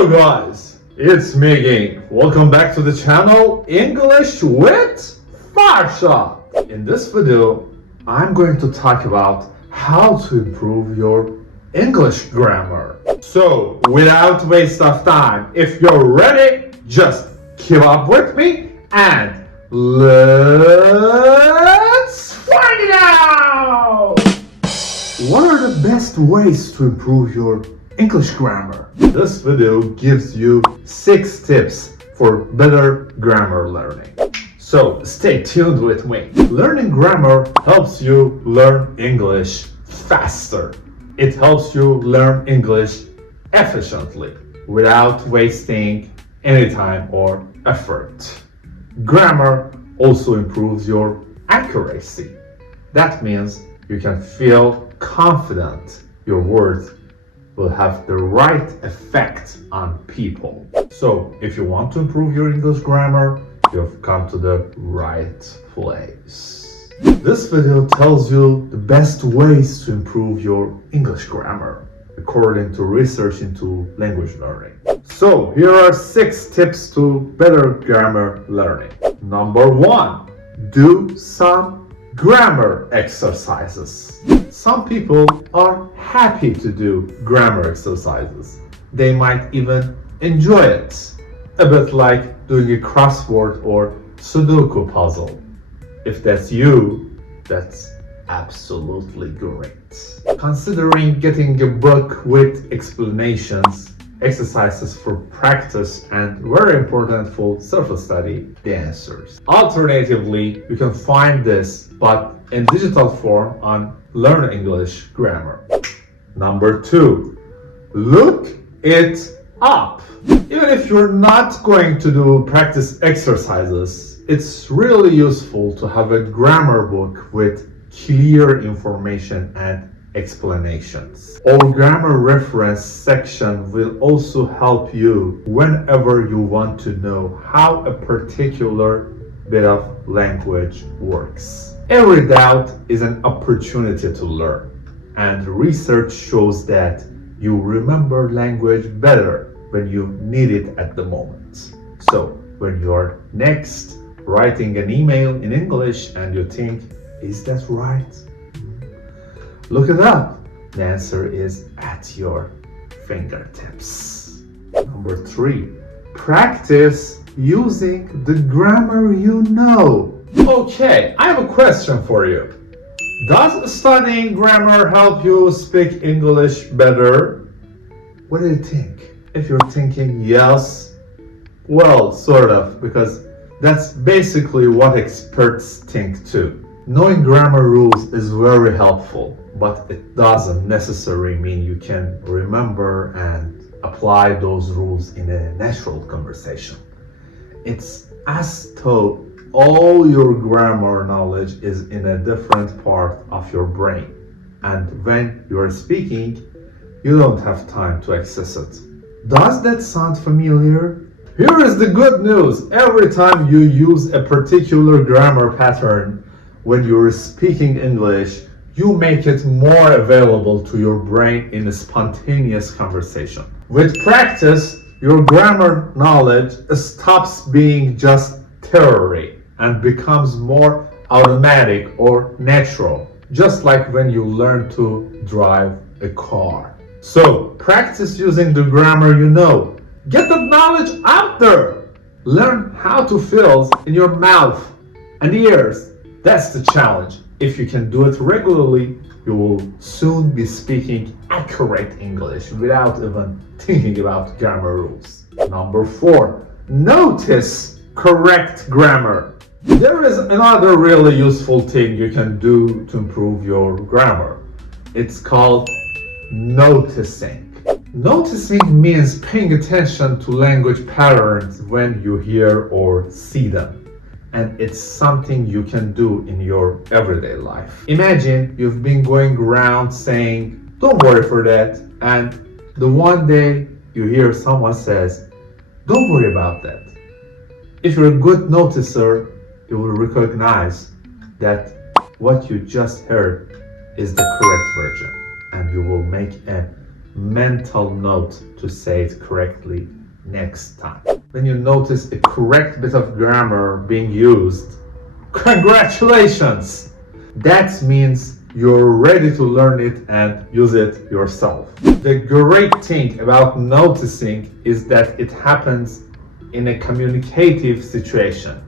Hello guys, it's me again. Welcome back to the channel English with Farsha. In this video, I'm going to talk about how to improve your English grammar. So, without waste of time, if you're ready, just keep up with me and let's find it out! What are the best ways to improve your English grammar? This video gives you 6 tips for better grammar learning. So stay tuned with me. Learning grammar helps you learn English faster. It helps you learn English efficiently without wasting any time or effort. Grammar also improves your accuracy. That means you can feel confident your words will have the right effect on people. So, if you want to improve your English grammar, you've come to the right place. This video tells you the best ways to improve your English grammar, according to research into language learning. So, here are 6 tips to better grammar learning. Number 1, do some grammar exercises. Some people are happy to do grammar exercises. They might even enjoy it. A bit like doing a crossword or Sudoku puzzle. If that's you, that's absolutely great. Considering getting a book with explanations, exercises for practice, and very important for self-study, the answers. Alternatively, you can find this but in digital form on Learn English Grammar. Number 2, look it up. Even if you're not going to do practice exercises, it's really useful to have a grammar book with clear information and explanations. Our grammar reference section will also help you whenever you want to know how a particular bit of language works. Every doubt is an opportunity to learn, and research shows that you remember language better when you need it at the moment. So, when you are next writing an email in English and you think, is that right? Look it up. The answer is at your fingertips. Number 3, practice using the grammar you know. Okay, I have a question for you. Does studying grammar help you speak English better? What do you think? If you're thinking yes, well, sort of, because that's basically what experts think too. Knowing grammar rules is very helpful, but it doesn't necessarily mean you can remember and apply those rules in a natural conversation. It's as though all your grammar knowledge is in a different part of your brain, and when you are speaking, you don't have time to access it. Does that sound familiar? Here is the good news. Every time you use a particular grammar pattern when you're speaking English, you make it more available to your brain in a spontaneous conversation. With practice, your grammar knowledge stops being just theory and becomes more automatic or natural, just like when you learn to drive a car. So, practice using the grammar you know. Get that knowledge out there. Learn how to fill in your mouth and ears. That's the challenge. If you can do it regularly, you will soon be speaking accurate English without even thinking about grammar rules. Number 4, notice correct grammar. There is another really useful thing you can do to improve your grammar. It's called noticing. Noticing means paying attention to language patterns when you hear or see them. And it's something you can do in your everyday life. Imagine you've been going around saying, don't worry for that, and the one day you hear someone says, don't worry about that. If you're a good noticer, you will recognize that what you just heard is the correct version, and you will make a mental note to say it correctly next time. When you notice a correct bit of grammar being used, congratulations! That means you're ready to learn it and use it yourself. The great thing about noticing is that it happens in a communicative situation.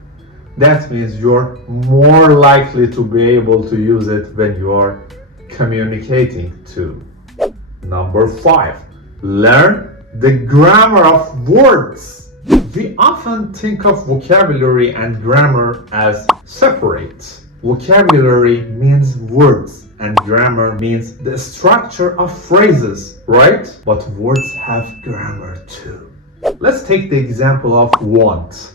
That means you're more likely to be able to use it when you are communicating too. Number 5, learn the grammar of words. We often think of vocabulary and grammar as separate. Vocabulary means words and grammar means the structure of phrases, right? But words have grammar too. Let's take the example of want.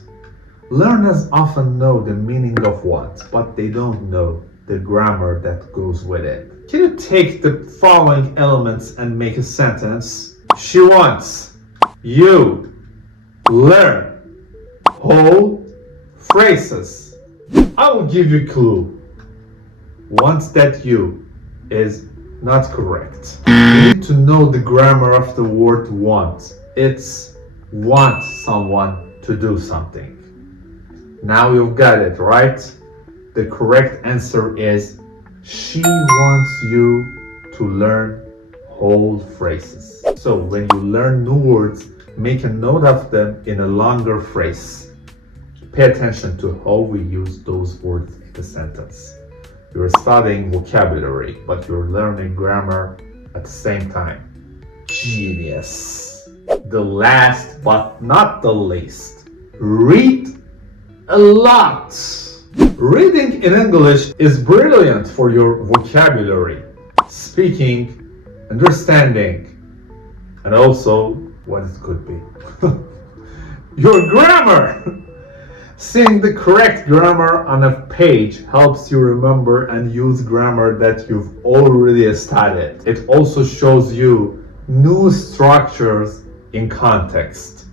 Learners often know the meaning of want, but they don't know the grammar that goes with it. Can you take the following elements and make a sentence? She wants you learn whole phrases. I will give you a clue. Wants that you is not correct. You need to know the grammar of the word want. It's want someone to do something. Now you've got it, right? The correct answer is she wants you to learn whole phrases. So when you learn new words, make a note of them in a longer phrase. Pay attention to how we use those words in the sentence. You're studying vocabulary, but you're learning grammar at the same time. Genius. The last but not the least, read a lot. Reading in English is brilliant for your vocabulary, speaking, understanding, and also what it could be. Your grammar. Seeing the correct grammar on a page helps you remember and use grammar that you've already studied. It also shows you new structures in context.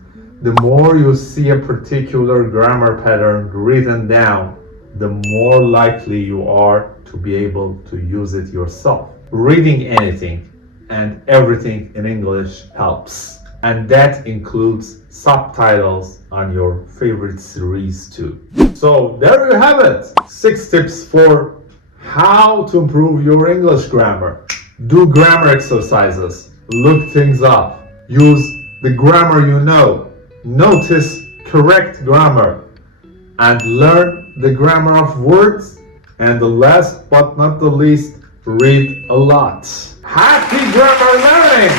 The more you see a particular grammar pattern written down, the more likely you are to be able to use it yourself. Reading anything and everything in English helps. And that includes subtitles on your favorite series too. So there you have it. 6 tips for how to improve your English grammar. Do grammar exercises. Look things up. Use the grammar you know. Notice correct grammar. And learn the grammar of words. And the last but not the least, read a lot. Happy grammar learning!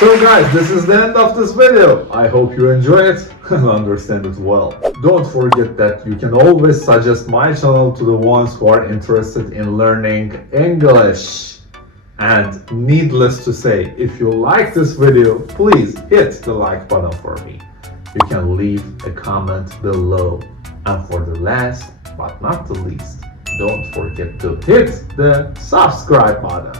So guys, this is the end of this video. I hope you enjoy it and understand it well. Don't forget that you can always suggest my channel to the ones who are interested in learning English. And needless to say, if you like this video, please hit the like button for me. You can leave a comment below. And for the last but not the least, don't forget to hit the subscribe button.